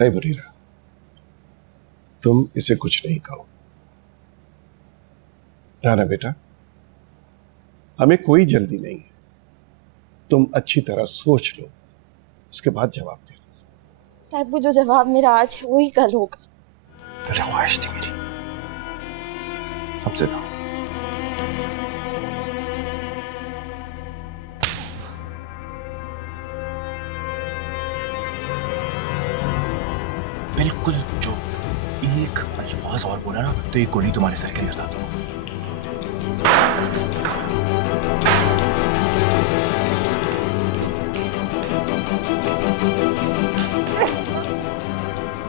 नहीं मुनीरा, तुम इसे कुछ नहीं कहो। ना बेटा, हमें कोई जल्दी नहीं है। तुम अच्छी तरह सोच लो, उसके बाद जवाब दे। ताइब वो जो जवाब मेरा आज है वही कल होगा। पहले ख्वाहिश थी मेरी, सबसे था। बिल्कुल जो एक अल्फाज और बोला ना तो एक गोली तुम्हारे सर के अंदर डाल दूंगा।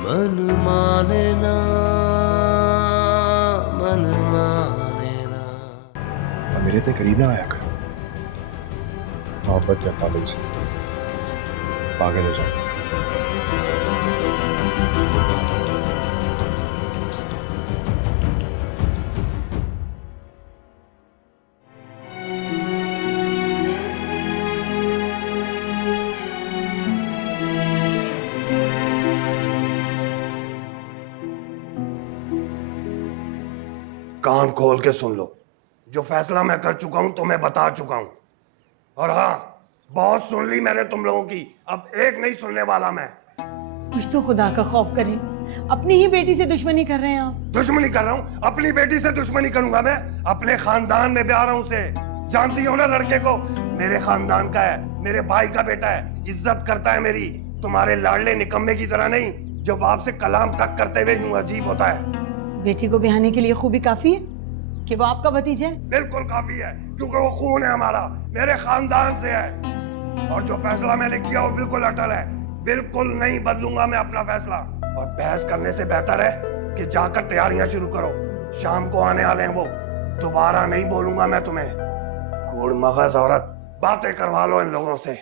मन माने ना, मन माने ना। और मेरे इतने करीब ना आया करो, मोहब्बत करता तुमसे, पागल हो जाऊंगा। कान खोल के सुन लो, जो फैसला मैं कर चुका हूं तुम्हें बता चुका हूं। और हाँ, बहुत सुन ली मैंने तुम लोगों की, अब एक नहीं सुनने वाला मैं। कुछ तो खुदा का खौफ करें, अपनी ही बेटी से दुश्मनी कर रहे हैं आप। दुश्मनी कर रहा हूं? अपनी बेटी से दुश्मनी करूंगा मैं? अपने खानदान में ब्याह रहा हूं उसे। जानती हो ना लड़के को, मेरे खानदान का है, मेरे भाई का बेटा है, इज्जत करता है मेरी। तुम्हारे लाडले निकम्मे की तरह नहीं, जो बाप से कलाम तक करते हुए यूं अजीब होता है। बेटी को ब्याहने के लिए खूबी काफी है कि वो आपका भतीजा है? बिल्कुल काफी है, क्योंकि वो खून है हमारा, मेरे खानदान से है। और जो फैसला मैंने किया वो बिल्कुल अटल है, बिल्कुल नहीं बदलूंगा मैं अपना फैसला। और बहस करने से बेहतर है कि जाकर तैयारियां शुरू करो, शाम को आने वाले हैं वो। दोबारा नहीं बोलूंगा मैं तुम्हें। कूड़ मगज औरत, बातें करवा लो इन लोगों से।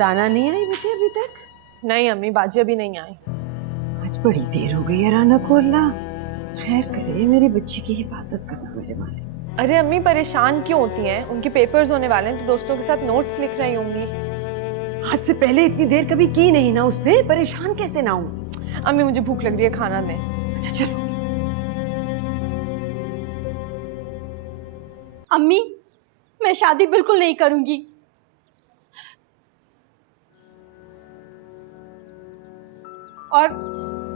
राना नहीं आई बेटे अभी तक? नहीं अम्मी, बाजी अभी नहीं आई। आज बड़ी देर हो गई है राना को। अल्लाह खैर करे, मेरी बच्ची की हिफाजत करना मेरे मालिक। अरे अम्मी परेशान क्यों होती हैं? उनके पेपर्स होने वाले हैं तो दोस्तों के साथ नोट्स लिख रही होंगी। आज से पहले इतनी देर कभी की नहीं ना उसने, परेशान कैसे ना हूँ। अम्मी मुझे भूख लग रही है, खाना दें। अच्छा चलो। अम्मी, मैं शादी बिल्कुल नहीं करूंगी। और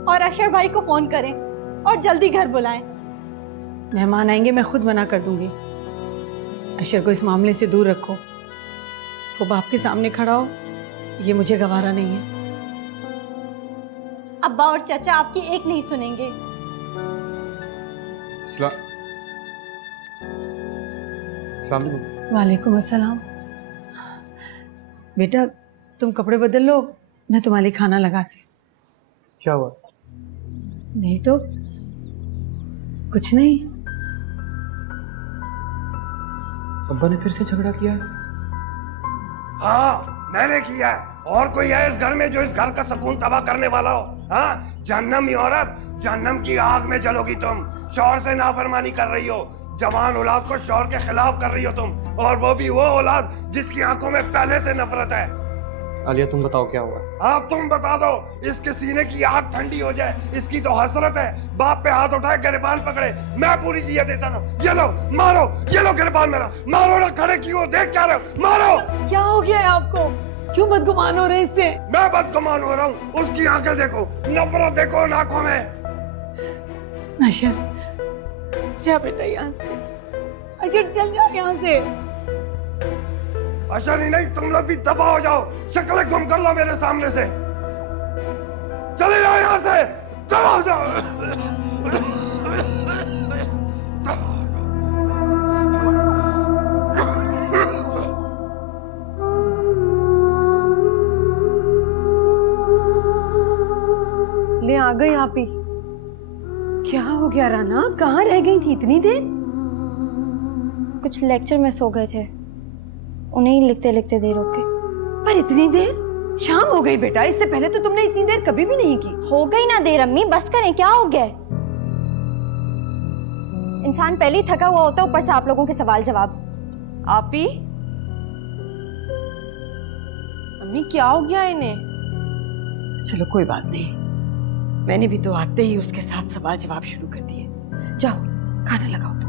और अशर भाई को फोन करें और जल्दी घर बुलाएं। मेहमान आएंगे, मैं खुद मना कर दूंगी। अशर को इस मामले से दूर रखो। वो बाप के सामने खड़ा हो, ये मुझे गवारा नहीं है। अब्बा और चाचा आपकी एक नहीं सुनेंगे। वालेकुम अस्सलाम। बेटा तुम कपड़े बदल लो, मैं तुम्हारे लिए खाना लगाती हूँ। क्या हुआ? नहीं तो कुछ नहीं। अब्बा ने फिर से झगड़ा किया है? हाँ मैंने किया है। और कोई है इस घर में जो इस घर का सुकून तबाह करने वाला हो? हाँ जहन्नमी औरत, जहन्नम की आग में जलोगी तुम। शौहर से नाफरमानी कर रही हो, जवान औलाद को शौहर के खिलाफ कर रही हो तुम, और वो भी वो औलाद जिसकी आंखों में पहले से नफरत है। आलिया तुम बताओ क्या हुआ? हाँ तुम बता दो, इसके सीने की आग ठंडी हो जाए। इसकी तो हसरत है बाप पे हाथ उठाए गिरबान पकड़े, मैं पूरी दिया देता ना। ये लो मारो, ये लो गिरबान मेरा, मारो ना। खड़े क्यों, देख क्या रहे हो? मारो। क्या हो गया है आपको? क्यों बदगुमान हो रहे इससे? मैं बदगुमान हो रहा हूँ? उसकी आंखें देखो, नफरत देखो उन आंखों में। अशर जा बेटा यहाँ से, अशर चल जा यहाँ से। अशर ही नहीं, तुम लोग भी दफा हो जाओ, शक्लें गुम कर लो मेरे सामने से। चले जाओ यहाँ से, दफा हो जाओ। ले आ गई आप ही। क्या हो गया राना, कहाँ रह गई थी इतनी देर? कुछ लेक्चर मिस हो गए थे, उन्हें ही लिखते लिखते देर हो गई। पर इतनी देर? शाम हो गई बेटा, इससे पहले तो तुमने इतनी देर कभी भी नहीं की। हो गई ना देर अम्मी, बस करें, क्या हो गया? इंसान पहले ही थका हुआ होता है, ऊपर से आप लोगों के सवाल जवाब। आप ही? अम्मी क्या हो गया इन्हें? चलो कोई बात नहीं, मैंने भी तो आते ही उसके साथ सवाल जवाब शुरू कर दिए। जाओ खाना लगाओ तुम।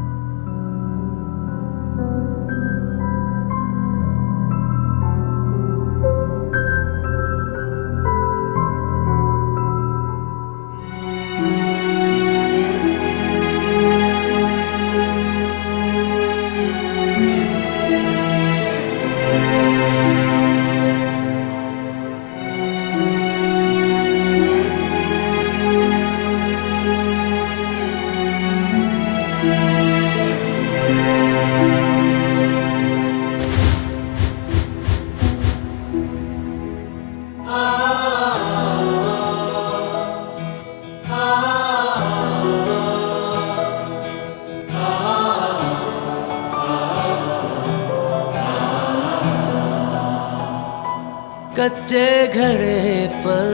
कच्चे घड़े पर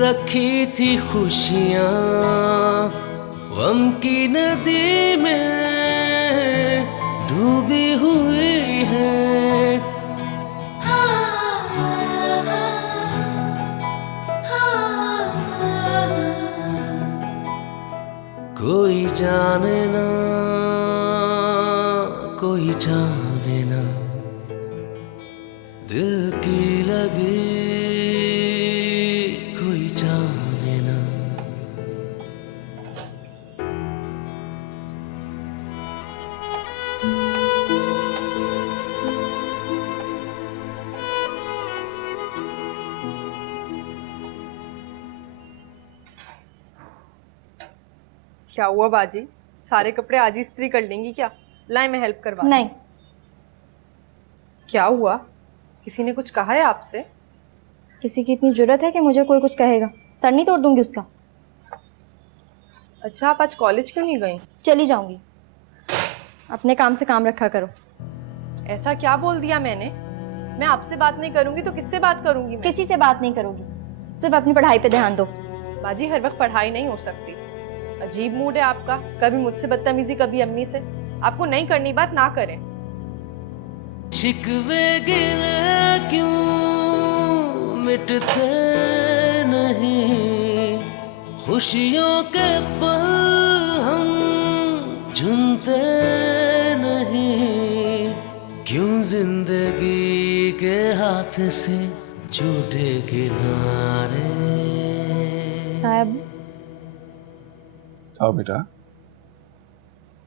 रखी थी खुशियाँ, गम की नदी में डूबी हुई है। कोई जाने ना, कोई जाने ना, दिल की लगी कोई जाने ना। क्या हुआ बाजी, सारे कपड़े आज ही इस्त्री कर लेंगी क्या? लाए मैं हेल्प करवा। नहीं। क्या हुआ, किसी ने कुछ कहा है आपसे? किसी की इतनी जरूरत है कि मुझे कोई कुछ कहेगा? सर नहीं तोड़ दूंगी उसका। अच्छा आप आज कॉलेज क्यों नहीं गई? चली जाऊंगी, अपने काम से काम रखा करो। ऐसा क्या बोल दिया मैंने? मैं आपसे बात नहीं करूंगी तो किससे बात करूंगी मैं? किसी से बात नहीं करोगी, सिर्फ अपनी पढ़ाई पे ध्यान दो। बाजी हर वक्त पढ़ाई नहीं हो सकती, अजीब मूड है आपका, कभी मुझसे बदतमीजी कभी अम्मी से। आपको नहीं करनी बात ना करें। शिकवे गिले क्यों मिटते नहीं, खुशियों के पल हम चुनते नहीं, क्यों जिंदगी के हाथ से छूटे किनारे। तायब, आओ बेटा।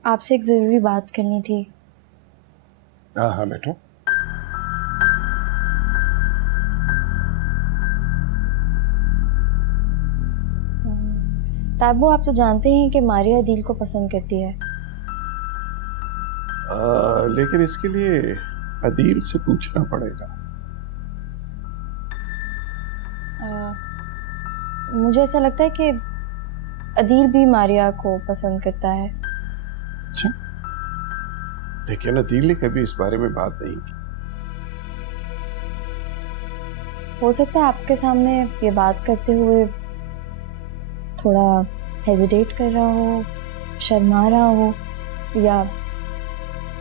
आपसे एक ज़रूरी बात करनी थी। हाँ हाँ बैठो। तायब, आप तो जानते हैं कि मारिया अदील को पसंद करती है। लेकिन इसके लिए अदील से पूछना पड़ेगा। मुझे ऐसा लगता है कि अदील भी मारिया को पसंद करता है। अच्छा, लेकिन अदील ने कभी इस बारे में बात नहीं की। हो सकता है आपके सामने ये बात करते हुए थोड़ा हेजिटेट कर रहा हो, शर्मा रहा हो, या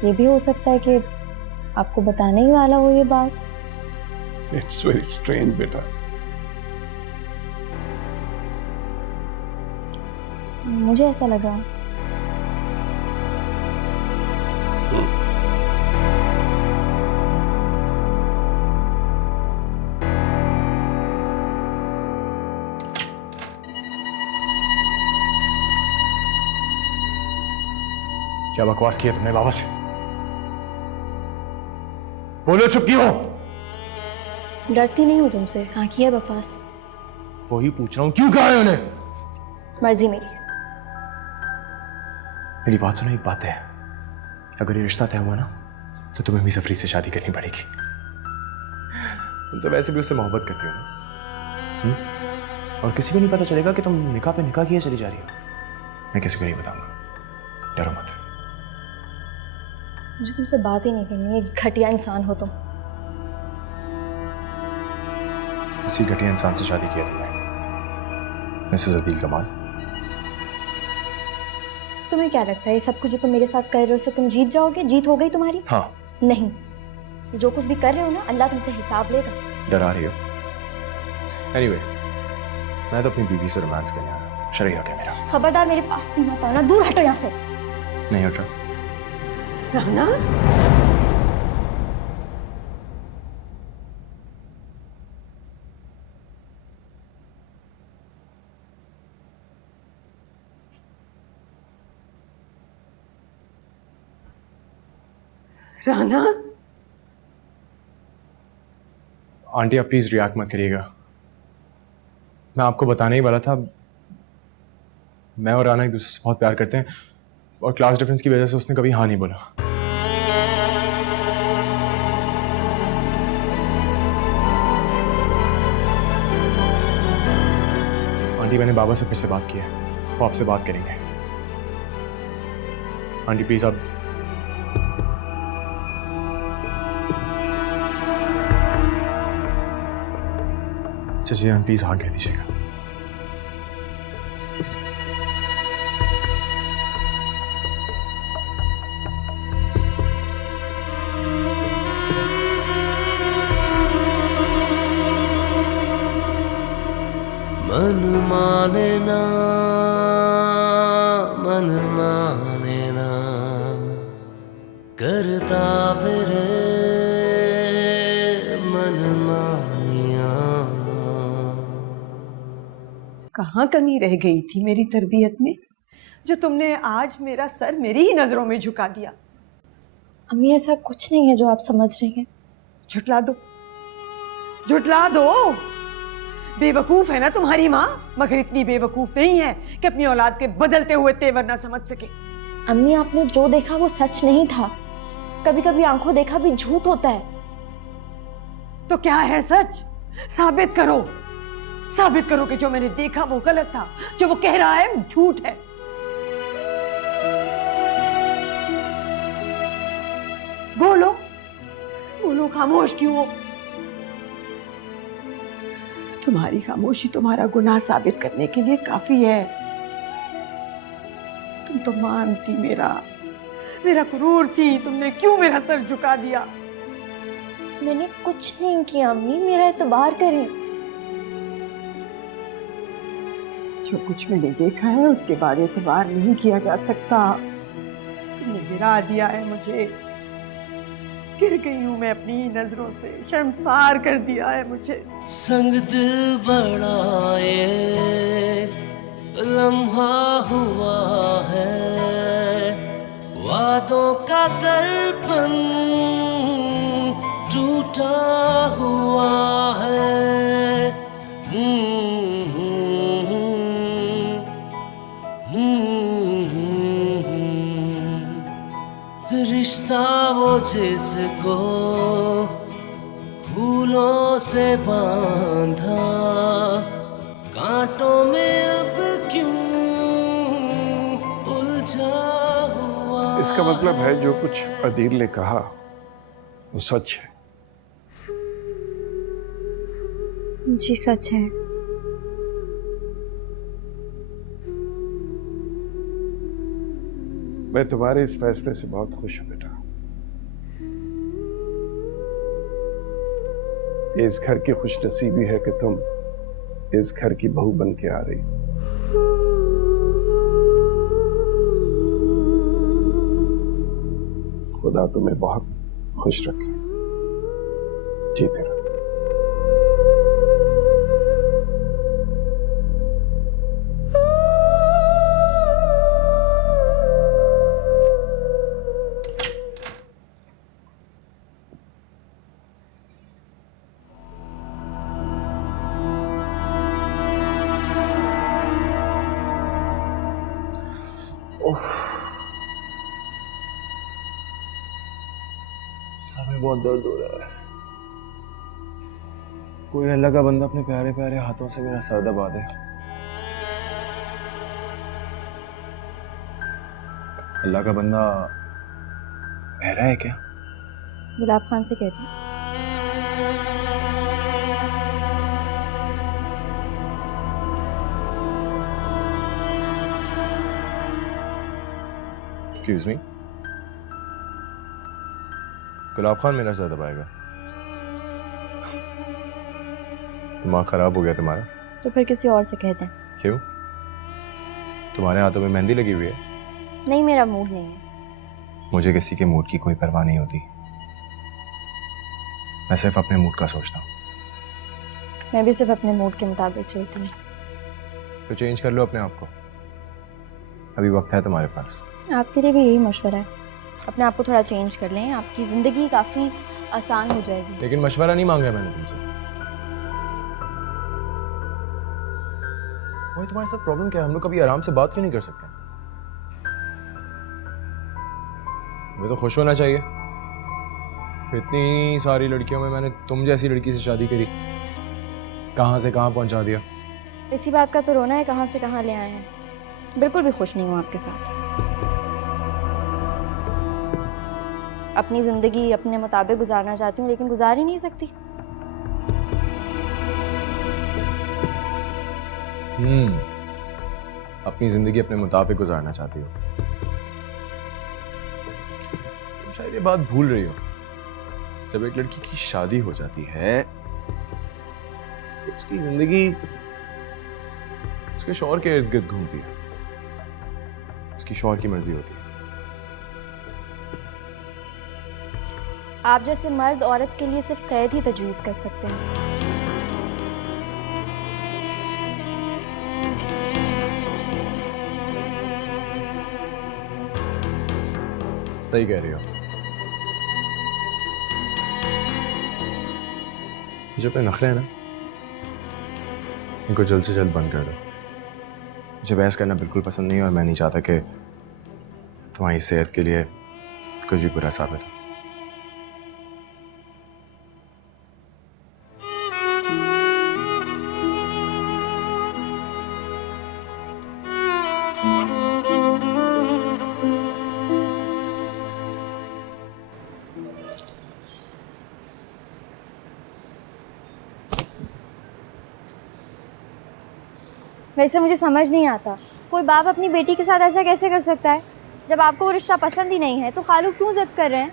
ये भी हो सकता है कि आपको बताने ही वाला हो ये बात। इट्स वेरी स्ट्रेंज बेटा। मुझे ऐसा लगा। क्या बकवास किया तुमने बाबा से? बोलो, चुप क्यों हो? डरती नहीं हूँ तुमसे। हाँ, किया बकवास। वही पूछ रहा हूं, क्यों कहा है उन्हें? मर्जी मेरी। मेरी बात सुनो, एक बात है, अगर ये रिश्ता तय हुआ ना तो तुम्हें भी सफरी से शादी करनी पड़ेगी। तुम तो वैसे भी उससे मोहब्बत करती हो ना। और किसी को नहीं पता चलेगा कि तुम निकाह पे निकाह किए चली जा रही हो। मैं किसी को नहीं बताऊंगा, डरो मत। मुझे तुमसे बात ही नहीं करनी। एक घटिया इंसान हो तुम। इसी घटिया इंसान से शादी किया तुमने, मिसेस अदील कमाल। तुम्हें क्या लगता है ये सब कुछ जो तुम मेरे साथ कर रहे हो इससे तुम जीत जाओगे? जीत हो गई तुम्हारी? हाँ। नहीं, ये जो कुछ भी कर रहे हो ना, अल्लाह तुमसे हिसाब लेगा। डरा रही हो? एनीवे, मैं तो अपनी बीवी से रोमांस करने आया। शरई हक है मेरा। खबरदार मेरे पास भी मत आना। दूर हटो यहाँ से। नहीं हट रहा। राना, राना, आंटी आप प्लीज रिएक्ट मत करिएगा। मैं आपको बताने ही वाला था, मैं और राना एक दूसरे से बहुत प्यार करते हैं और क्लास डिफरेंस की वजह से उसने कभी हाँ नहीं बोला। आंटी, मैंने बाबा से फिर से बात की है, वो आपसे बात करेंगे। आंटी प्लीज आप चलिए, प्लीज हाँ कह दीजिएगा। मन माने ना, मन माने ना, करता फिरे मन मानिया। कहाँ कमी रह गई थी मेरी तरबियत में जो तुमने आज मेरा सर मेरी ही नजरों में झुका दिया? अम्मी, ऐसा कुछ नहीं है जो आप समझ रही हैं। झुटला दो, झुटला दो। बेवकूफ है ना तुम्हारी माँ, मगर इतनी बेवकूफ नहीं है कि अपनी औलाद के बदलते हुए तेवर ना समझ सके। अम्मी, आपने जो देखा वो सच नहीं था। कभी कभी आंखों देखा भी झूठ होता है। तो क्या है सच? साबित करो, साबित करो कि जो मैंने देखा वो गलत था, जो वो कह रहा है झूठ है। बोलो, बोलो, खामोश क्यों हो? तुम्हारी खामोशी तुम्हारा गुनाह साबित करने के लिए काफी है। तुम तो मानती मेरा गुरूर थी, तुमने क्यों मेरा सर झुका दिया? मैंने कुछ नहीं किया अम्मी, मेरा एतबार करें। जो कुछ मैंने देखा है उसके बाद एतबार नहीं किया जा सकता। तुमने गिरा दिया है मुझे, गिर गई हूँ मैं अपनी ही नजरों से, शर्मसार कर दिया है मुझे। संग दिल बड़ा ये लम्हा हुआ है, वादों का दर्पण टूटा हुआ है। रिश्ता वो जिसको फूलों से बांधा, कांटों में अब क्यों उलझा हुआ। इसका मतलब है जो कुछ अदील ने कहा वो सच है। जी सच है। मैं तुम्हारे इस फैसले से बहुत खुश हूं बेटा। ये इस घर की खुशनसीबी है कि तुम इस घर की बहू बन के आ रही। खुदा तुम्हें बहुत खुश रखे। जीते रहो। सर में बहुत दर्द हो रहा है। कोई अल्लाह का बंदा अपने प्यारे प्यारे हाथों से मेरा सर दबा दे। अल्लाह का बंदा बहरा है क्या? गुलाब खान से कहते हैं। एक्सक्यूज मी, गुलाब खान मेरा सर दबाएगा? दिमाग खराब हो गया तुम्हारा? तो फिर किसी और से कहते हैं। क्यों? तुम्हारे हाथों में मेहंदी लगी हुई है? नहीं, मेरा मूड नहीं है। मुझे किसी के मूड की कोई परवाह नहीं होती। मैं सिर्फ अपने मूड का सोचता हूँ। मैं भी सिर्फ अपने मूड के मुताबिक चलती हूँ। तो चेंज कर लो अपने आप को, अभी वक्त है तुम्हारे पास। आपके लिए भी यही मशवरा है, अपने आप को थोड़ा चेंज कर लें, आपकी ज़िंदगी काफ़ी आसान हो जाएगी। लेकिन मशवरा नहीं मांगा मैंने तुमसे। वही तुम्हारे साथ प्रॉब्लम क्या है? हम लोग कभी आराम से बात क्यों नहीं कर सकते? मुझे तो खुश होना चाहिए। इतनी सारी लड़कियों में मैंने तुम जैसी लड़की से शादी करी, कहाँ से कहाँ पहुँचा दिया। इसी बात का तो रोना है, कहाँ से कहाँ ले आए हैं। बिल्कुल भी खुश नहीं हूँ आपके साथ। अपनी ज़िंदगी अपने मुताबिक गुजारना चाहती हूँ, लेकिन गुजार ही नहीं सकती। अपनी ज़िंदगी अपने मुताबिक गुजारना चाहती हो। तुम शायद ये बात भूल रही हो, जब एक लड़की की शादी हो जाती है तो उसकी ज़िंदगी उसके शौहर के इर्द गिर्द घूमती है। उसकी शौहर की मर्जी होती है। आप जैसे मर्द औरत के लिए सिर्फ कैद ही तजवीज़ कर सकते हैं। सही कह रही हो। जो अपने नखरे हैं ना, इनको जल्द से जल्द बंद कर दो। मुझे बहस करना बिल्कुल पसंद नहीं है और मैं नहीं चाहता कि तुम्हारी सेहत के लिए कुछ भी बुरा साबित हो। वैसे मुझे समझ नहीं आता, कोई बाप अपनी बेटी के साथ ऐसा कैसे कर सकता है? जब आपको वो रिश्ता पसंद ही नहीं है तो खालू क्यों जिद कर रहे हैं?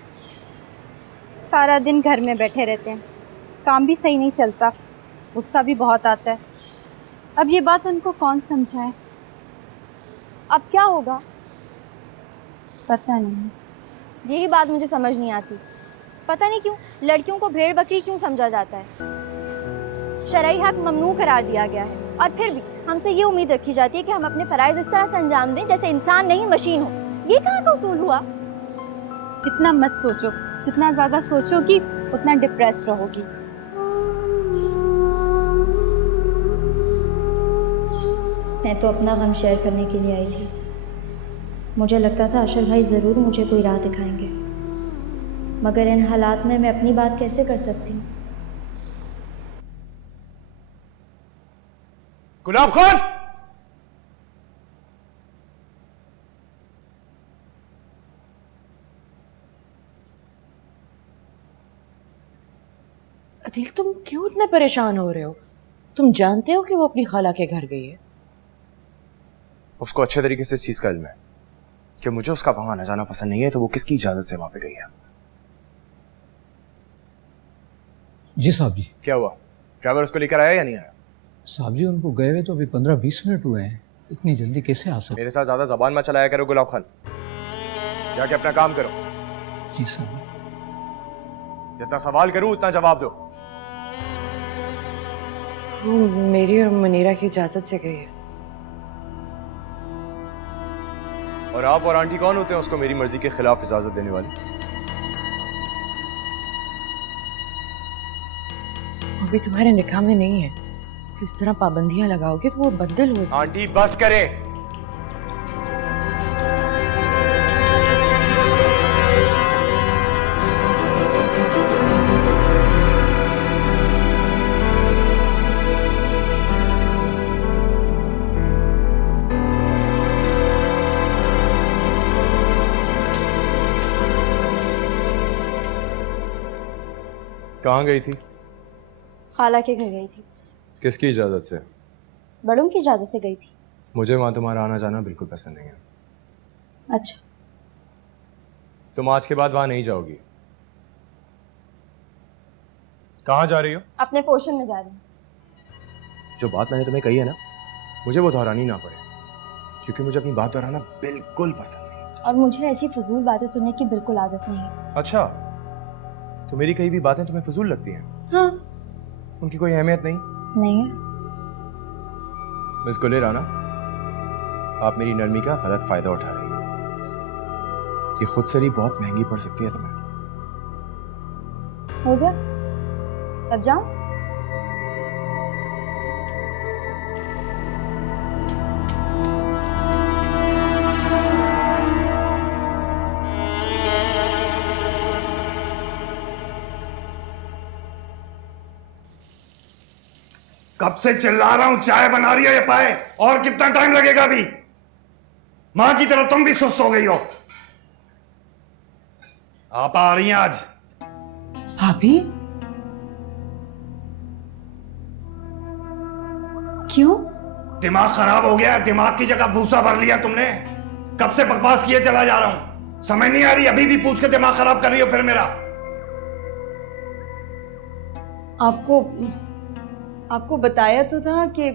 सारा दिन घर में बैठे रहते हैं, काम भी सही नहीं चलता, गुस्सा भी बहुत आता है। अब ये बात उनको कौन समझाए? अब क्या होगा? पता नहीं। यही बात मुझे समझ नहीं आती। पता नहीं क्यों लड़कियों को भेड़ बकरी क्यों समझा जाता है। शरई हक ममनू करार दिया गया है और फिर भी हमसे ये उम्मीद रखी जाती है कि हम अपने फ़राइज़ इस तरह से अंजाम दें जैसे इंसान नहीं मशीन हो। ये कहाँ का उसूल हुआ? इतना मत सोचो, जितना ज़्यादा सोचोगी उतना डिप्रेस रहोगी। मैं तो अपना गम शेयर करने के लिए आई थी। मुझे लगता था अशर भाई ज़रूर मुझे कोई राह दिखाएंगे, मगर इन हालात में मैं अपनी बात कैसे कर सकती हूँ? गुलाब खान! अदिल, तुम क्यों इतने परेशान हो रहे हो? तुम जानते हो कि वो अपनी खाला के घर गई है। उसको अच्छे तरीके से इस चीज का इल्म है कि मुझे उसका वहां आना जाना पसंद नहीं है, तो वो किसकी इजाजत से वहां पे गई है? जी साहब जी। क्या हुआ? ड्राइवर उसको लेकर आया या नहीं आया? साहब जी उनको गए हुए तो अभी 15-20 मिनट हुए हैं, इतनी जल्दी कैसे आ सकते? मेरे साथ ज्यादा जबान मत चलाया करो गुलाब खान, जाके अपना काम करो। जी साहब। जितना सवाल करूं उतना जवाब दो। वो मेरी और मनीरा की इजाजत से गई है। और आप और आंटी कौन होते हैं उसको मेरी मर्जी के खिलाफ इजाजत देने वाली? वो भी तुम्हारे निकाह में नहीं है कि इस तरह पाबंदियां लगाओगे तो वो बदल हो। आंटी बस करें। कहाँ गई थी? खाला के घर गई थी। किसकी इजाजत से? बड़ों की इजाजत से गई थी। मुझे वहां तुम्हारा आना जाना बिल्कुल पसंद नहीं है। अच्छा, तुम आज के बाद वहां नहीं जाओगी। कहाँ जा रही हो? अपने पोर्शन में जा रही हूँ। जो बात मैंने तुम्हें कही है ना, मुझे वो दोहरानी ना पड़े, क्योंकि मुझे अपनी बात दोहराना बिल्कुल पसंद नहीं। और मुझे ऐसी फजूल बातें सुनने की बिल्कुल आदत नहीं है। अच्छा, तो मेरी कही हुई बातें तुम्हें फजूल लगती हैं? हाँ। उनकी कोई अहमियत नहीं? नहीं है। मिस गुले राना, आप मेरी नरमी का गलत फायदा उठा रही हैं। ये खुद से ही बहुत महंगी पड़ सकती है तुम्हें। हो गया, अब जाओ। कब से चिल्ला रहा हूं, चाय बना रही है ये पाए, और कितना टाइम लगेगा अभी? मां की तरह तुम भी सुस्त हो गई हो। आप आ रही हैं आज? भाभी क्यों? दिमाग खराब हो गया, दिमाग की जगह भूसा भर लिया तुमने। कब से बकवास किए चला जा रहा हूं, समझ नहीं आ रही? अभी भी पूछ के दिमाग खराब कर रही हो फिर मेरा। आपको बताया तो था कि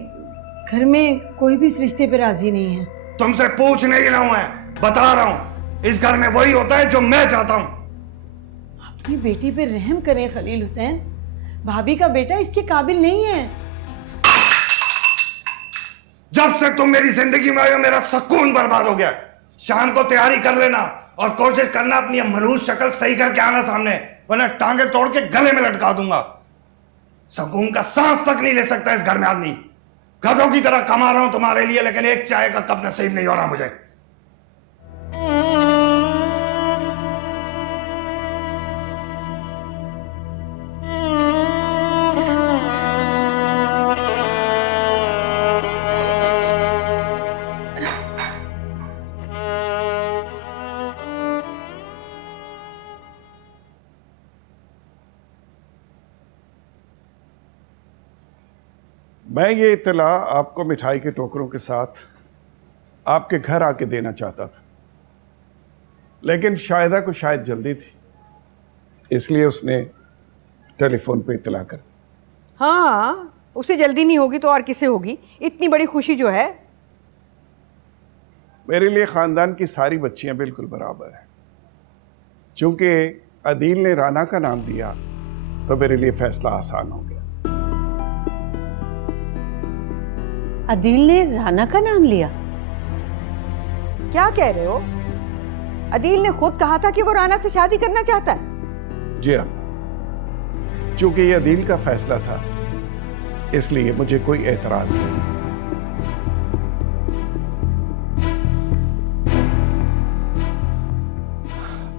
घर में कोई भी इस रिश्ते पे राजी नहीं है। तुमसे पूछ नहीं रहा हूं, मैं बता रहा हूं, इस घर में वही होता है जो मैं चाहता हूं। अपनी बेटी पे रहम करें खलील हुसैन, भाभी का बेटा इसके काबिल नहीं है। जब से तुम मेरी जिंदगी में आए हो मेरा सुकून बर्बाद हो गया। शाम को तैयारी कर लेना और कोशिश करना अपनी मनहूस शक्ल सही करके आना सामने, वरना टांगे तोड़ के गले में लटका दूंगा। सुकून का सांस तक नहीं ले सकता इस घर में आदमी। गधों की तरह कमा रहा हूं तुम्हारे लिए, लेकिन एक चाय का कप नसीब नहीं हो रहा मुझे। मैं ये इत्तला आपको मिठाई के टोकरों के साथ आपके घर आके देना चाहता था, लेकिन शाहिदा को शायद जल्दी थी, इसलिए उसने टेलीफोन पे इत्तला कर। हाँ, उसे जल्दी नहीं होगी तो और किसे होगी? इतनी बड़ी खुशी जो है। मेरे लिए खानदान की सारी बच्चियां बिल्कुल बराबर हैं, चूंकि अदील ने राना का नाम दिया तो मेरे लिए फैसला आसान हो गया। अदील ने राना का नाम लिया? क्या कह रहे हो? अदील ने खुद कहा था कि वो राना से शादी करना चाहता है। जी हाँ, चूंकि ये अदील का फैसला था इसलिए मुझे कोई एतराज नहीं।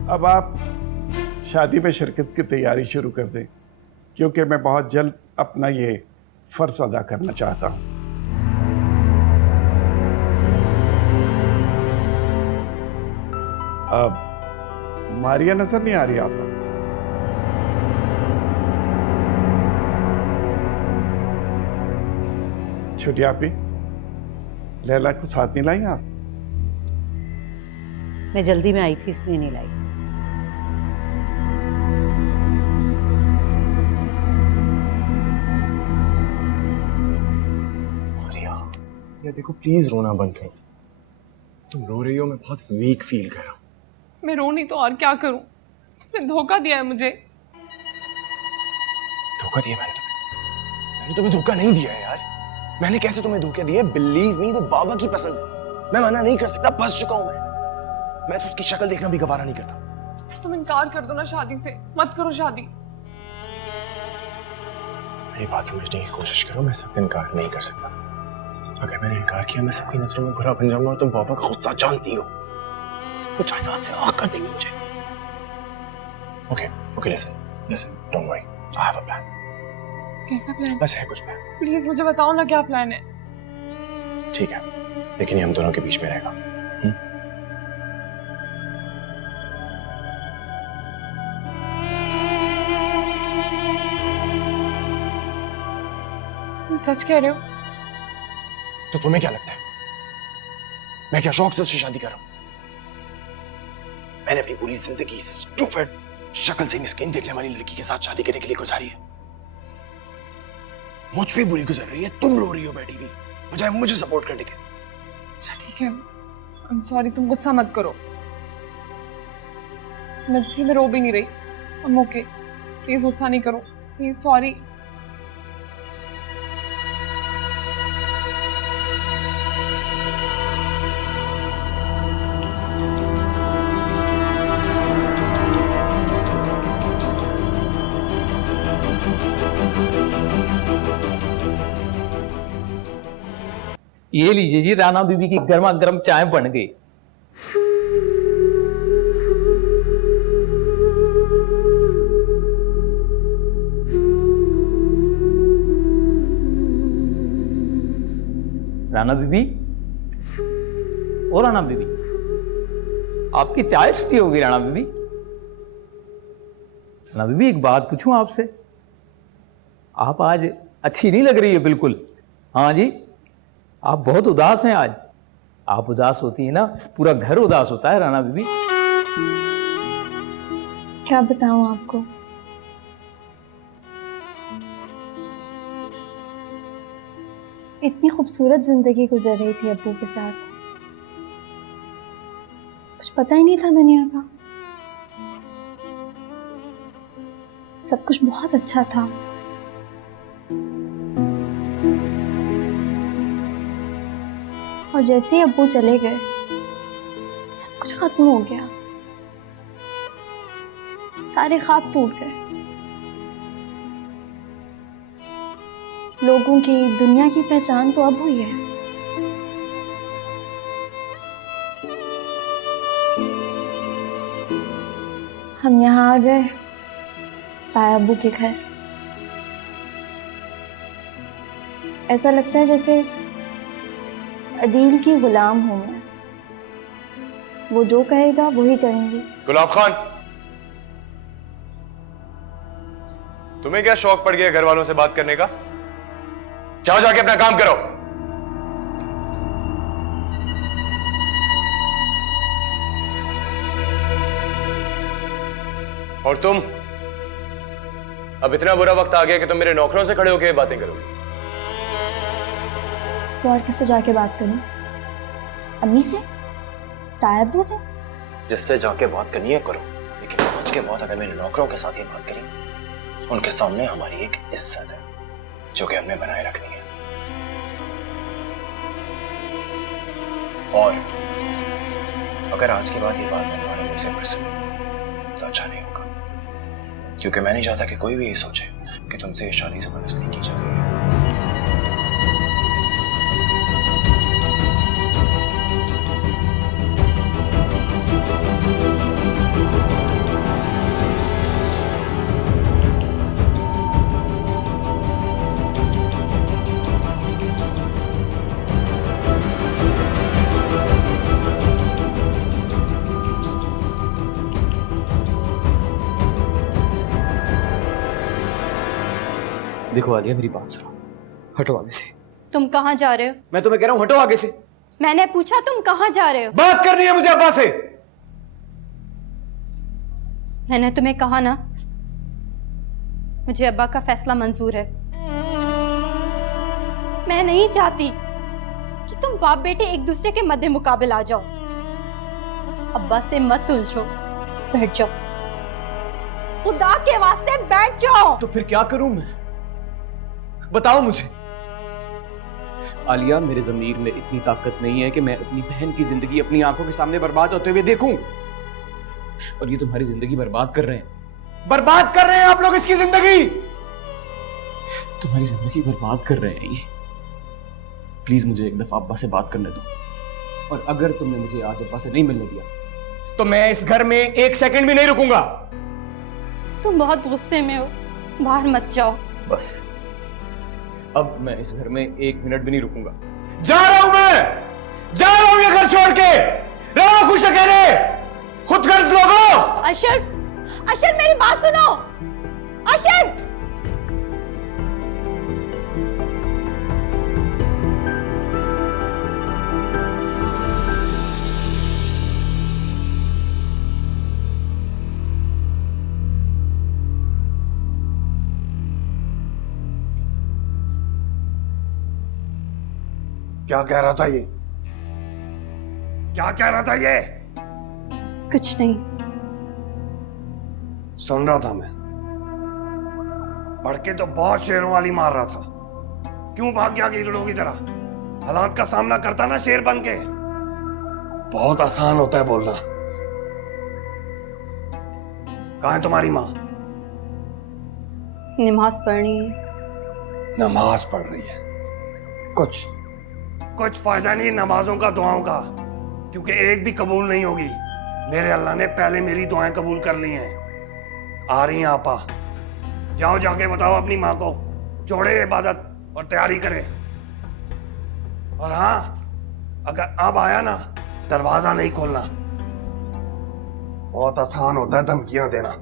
अब आप शादी में शिरकत की तैयारी शुरू कर दें, क्योंकि मैं बहुत जल्द अपना ये फर्ज अदा करना चाहता हूं। अब मारिया नजर नहीं आ रही आपको? छोटी आपी, लैला को साथ नहीं लाई आप? मैं जल्दी में आई थी इसलिए नहीं लाई। या देखो प्लीज रोना बंद करो। तुम रो रही हो, मैं बहुत वीक फील कर रहा हूँ। मैं रो नहीं तो और क्या करूं? तुमने धोखा दिया है मुझे। धोखा दिया मैंने तुम्हें धोखा नहीं दिया है यार। मैंने कैसे तुम्हें धोखा दिया? बिलीव मी, वो बाबा की पसंद है। मैं मना नहीं कर सकता, फंस चुका हूं मैं तो उसकी शक्ल देखना भी गवारा नहीं करता। तुम इनकार कर दो ना शादी से, मत करो शादी। मेरी बात समझने की कोशिश करो, मैं सख्त इनकार नहीं कर सकता। अगर मैंने इनकार किया मैं सबकी नजरों में बुरा बन जाऊंगा और तुम बाबा का गुस्सा जानती हो, वो जायदाद से आग कर देंगे मुझे। Okay listen, don't worry, I have a plan. कैसा प्लान? बस है कुछ प्लान। प्लीज मुझे बताओ ना क्या प्लान है। ठीक है, लेकिन ये हम दोनों के बीच में रहेगा। तुम सच कह रहे हो? तो तुम्हें क्या लगता है मैं क्या शौक से उससे शादी कर रहा हूं? मैंने अपनी पूरी जिंदगी स्टूपिड, शक्ल से मिस्किन दिखने वाली लड़की के साथ शादी करने के लिए गुजारी है। मुझ पे बुरी गुजर रही है, तुम रो रही हो बैठी हुई, बजाय मुझे सपोर्ट करने के। अच्छा ठीक है, आई एम सॉरी, तुम गुस्सा मत करो। मैं सच्ची में रो भी नहीं रही। I'm okay, प्लीज गुस्सा नहीं करो, प्लीज। सॉरी। ये लीजिए जी, राना बीबी की गर्मा गर्म चाय बन गई। राना बीबी, ओ राना बीबी, आपकी चाय छुट्टी होगी। राना बीबी, राना बीबी एक बात पूछूं आपसे, आप आज अच्छी नहीं लग रही है बिल्कुल। हाँ जी, आप बहुत उदास हैं आज। आप उदास होती है ना, पूरा घर उदास होता है राना बीबी। क्या बताऊं आपको, इतनी खूबसूरत जिंदगी गुजर रही थी अब्बू के साथ, कुछ पता ही नहीं था दुनिया का। सब कुछ बहुत अच्छा था, और जैसे ही अब्बू चले गए सब कुछ खत्म हो गया, सारे ख्वाब टूट गए। लोगों की, दुनिया की पहचान तो अब हुई है। हम यहाँ आ गए ताया अब्बू के घर। ऐसा लगता है जैसे अदील की गुलाम हूं मैं, वो जो कहेगा वही करूंगी। गुलाब खान, तुम्हें क्या शौक पड़ गया घर वालों से बात करने का? जाओ जाके अपना काम करो। और तुम, अब इतना बुरा वक्त आ गया कि तुम मेरे नौकरों से खड़े होकर बातें करोगे। तो और किससे जाके बात करूं? अम्मी से? ताया अब्बू से? जिससे जाके बात करनी है करो, लेकिन के बाद अगर मेरे नौकरों के साथ ये बात करी, उनके सामने हमारी एक इज्जत है जो कि हमने बनाए रखनी है। और अगर आज के बाद ये बात मैं तुम्हारे मुंह से पर सुनी तो अच्छा नहीं होगा, क्योंकि मैं नहीं चाहता कि कोई भी ये सोचे कि तुमसे ये शादी जबरदस्ती की जा रही है। देखो आलिया, मेरी बात सुनो, हटो आगे से। तुम कहाँ जा रहे हो? मैं तुम्हें कह रहा हूँ हटो आगे से। मैंने पूछा तुम कहाँ जा रहे हो? बात करनी है मुझे अब्बा से। मैंने तुम्हें कहा ना, मुझे अब्बा का फैसला मंजूर है। मैं नहीं चाहती कि तुम बाप बेटे एक दूसरे के मद्दे मुकाबिल आ जाओ। अब्बा से मत उलझो, बैठ जाओ, खुदा के वास्ते बैठ जाओ। तो फिर क्या करूं मैं, बताओ मुझे। आलिया, मेरे ज़मीर में इतनी ताकत नहीं है कि मैं अपनी बहन की जिंदगी अपनी आंखों के सामने बर्बाद होते हुए देखूं। और ये तुम्हारी जिंदगी बर्बाद कर रहे हैं, बर्बाद कर रहे हैं आप लोग इसकी जिंदगी, तुम्हारी जिंदगी बर्बाद कर रहे हैं ये। प्लीज मुझे एक दफा अब्बा से बात करने दो, और अगर तुमने मुझे आज अब्बा से नहीं मिलने दिया तो मैं इस घर में एक सेकंड भी नहीं रुकूंगा। तुम बहुत गुस्से में हो, बाहर मत जाओ। बस अब मैं इस घर में एक मिनट भी नहीं रुकूंगा। जा रहा हूं मैं, जा रहा हूं ये घर छोड़ के। रहो खुश अकेले, खुद गर्ज लोगो। अशर, अशर मेरी बात सुनो। अशर, क्या कह रहा था ये? क्या कह रहा था ये? कुछ नहीं। सुन रहा था मैं। पढ़ के तो बहुत शेरों वाली मार रहा था। क्यों भाग गया कीड़ों की तरह? हालात का सामना करता ना शेर बन के। बहुत आसान होता है बोलना। कहां है तुम्हारी माँ? नमाज पढ़ रही है। नमाज पढ़ रही है। कुछ फायदा नहीं नमाजों का, दुआओं का, क्योंकि एक भी कबूल नहीं होगी। मेरे अल्लाह ने पहले मेरी दुआएं कबूल कर ली हैं। आ रही हैं आपा, जाओ जाके बताओ अपनी माँ को जोड़े इबादत और तैयारी करे। और हाँ, अगर अब आया ना, दरवाजा नहीं खोलना। बहुत आसान होता है धमकियां देना।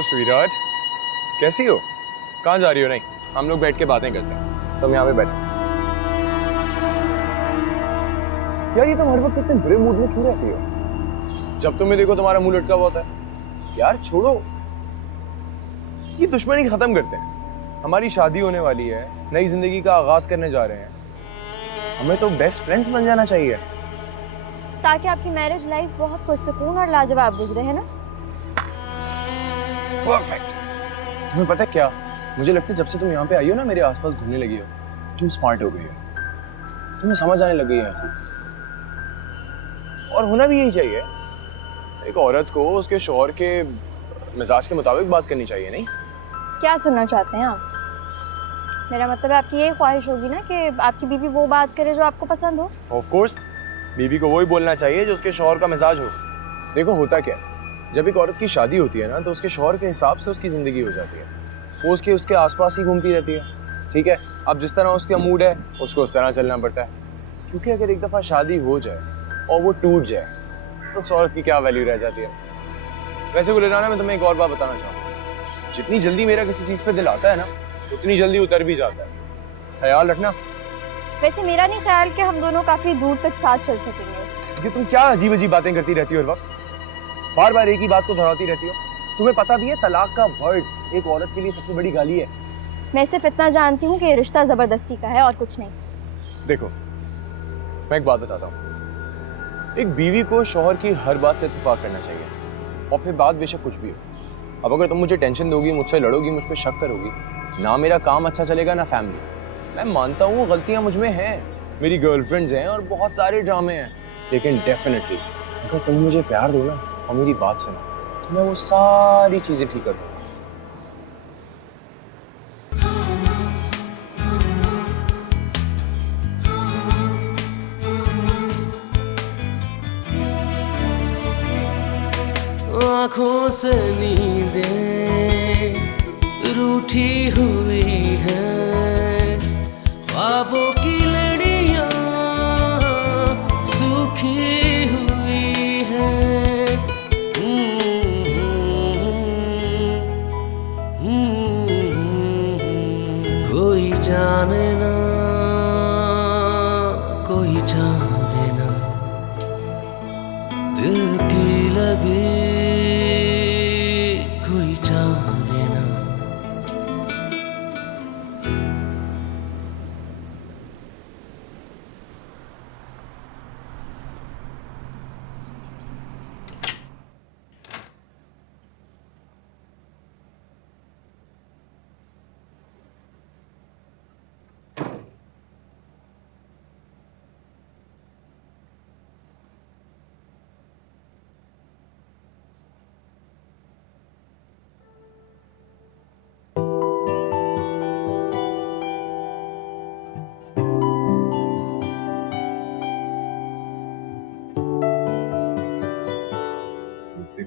स्वीटहार्ट, कैसी हो? कहाँ जा रही हो? नहीं, हम लोग बैठ के बातें करते हैं। तुम यहाँ पे बैठो। यार, ये तुम हर वक्त इतने बुरे मूड में क्यों रहती हो? जब तुम्हें देखो तुम्हारा मुंह लटका हुआ होता है। यार छोड़ो, ये दुश्मनी खत्म करते हैं। हमारी शादी होने वाली है, नई जिंदगी का आगाज करने जा रहे हैं। हमें तो बेस्ट फ्रेंड्स बन जाना चाहिए, ताकि आपकी मैरिज लाइफ बहुत पुरसकून और लाजवाब गुजरे, है ना? परफेक्ट। तुम्हें पता है क्या, मुझे लगता है जब से तुम यहाँ पे आई हो ना, मेरे आसपास घूमने लगी हो, तुम स्मार्ट हो गई हो, तुम्हें समझ आने लगी है हर चीज। और होना भी यही चाहिए। एक औरत को उसके शौहर के मिजाज के मुताबिक बात करनी चाहिए, नहीं? क्या सुनना चाहते हैं आप? मेरा मतलब आपकी यही ख्वाहिश होगी ना कि आपकी बीवी वो बात करे जो आपको पसंद हो। ऑफ कोर्स, बीवी को वही बोलना चाहिए जो उसके शौहर का मिजाज हो। देखो होता क्या है, जब एक औरत की शादी होती है ना, तो उसके शौहर के हिसाब से उसकी जिंदगी हो जाती है। वो उसके उसके आसपास ही घूमती रहती है, ठीक है। अब जिस तरह उसका मूड है उसको उस तरह चलना पड़ता है, क्योंकि अगर एक दफ़ा शादी हो जाए और वो टूट जाए तो उस औरत की क्या वैल्यू रह जाती है। वैसे गुलिराना, मैं तुम्हें एक और बात बताना चाहूँगा, जितनी जल्दी मेरा किसी चीज़ पे दिल आता है ना, उतनी जल्दी उतर भी जाता है, ख्याल रखना। वैसे मेरा नहीं ख्याल कि हम दोनों काफी दूर तक साथ चल सकेंगे। कि तुम क्या अजीब अजीब बातें करती रहती हो हर वक्त, बार बार एक ही बात को दोहराती रहती हो। तुम्हें पता भी है तलाक का वर्ड एक औरत के लिए सबसे बड़ी गाली है। मैं सिर्फ इतना जानती हूँ कि ये रिश्ता जबरदस्ती का है और कुछ नहीं। देखो, मैं एक बात बताता हूँ, एक बीवी को शौहर की हर बात से इत्तेफाक करना चाहिए, और फिर बात बेशक कुछ भी हो। अब अगर तुम मुझे टेंशन दोगी, मुझसे लड़ोगी, मुझ पर शक करोगी, ना मेरा काम अच्छा चलेगा ना फैमिली। मैं मानता हूँ गलतियाँ मुझ में हैं, मेरी गर्लफ्रेंड्स हैं और बहुत सारे ड्रामे हैं, लेकिन डेफिनेटली अगर तुम मुझे प्यार दो ना और मेरी बात सुनो तो मैं वो सारी चीज़ें ठीक कर दूँ। आँखों से नींदें रूठी हुई हैं, ख्वाबों की लड़ियाँ सूखी हुई हैं। कोई जाने ना, कोई जाने ना, दिल की लगी कोई जाने ना।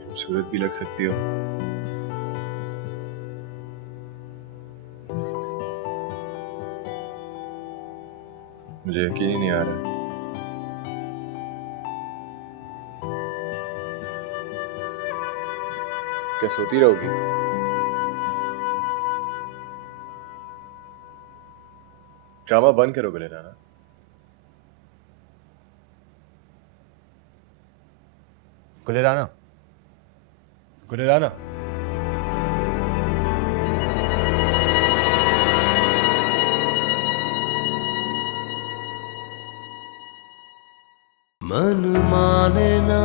खूबसूरत भी लग सकती हो। मुझे यकीन ही नहीं आ रहा। क्या सोती रहोगी? ड्रामा बंद करो गुलिराना। गुलिराना, गुलिराना। मन माने ना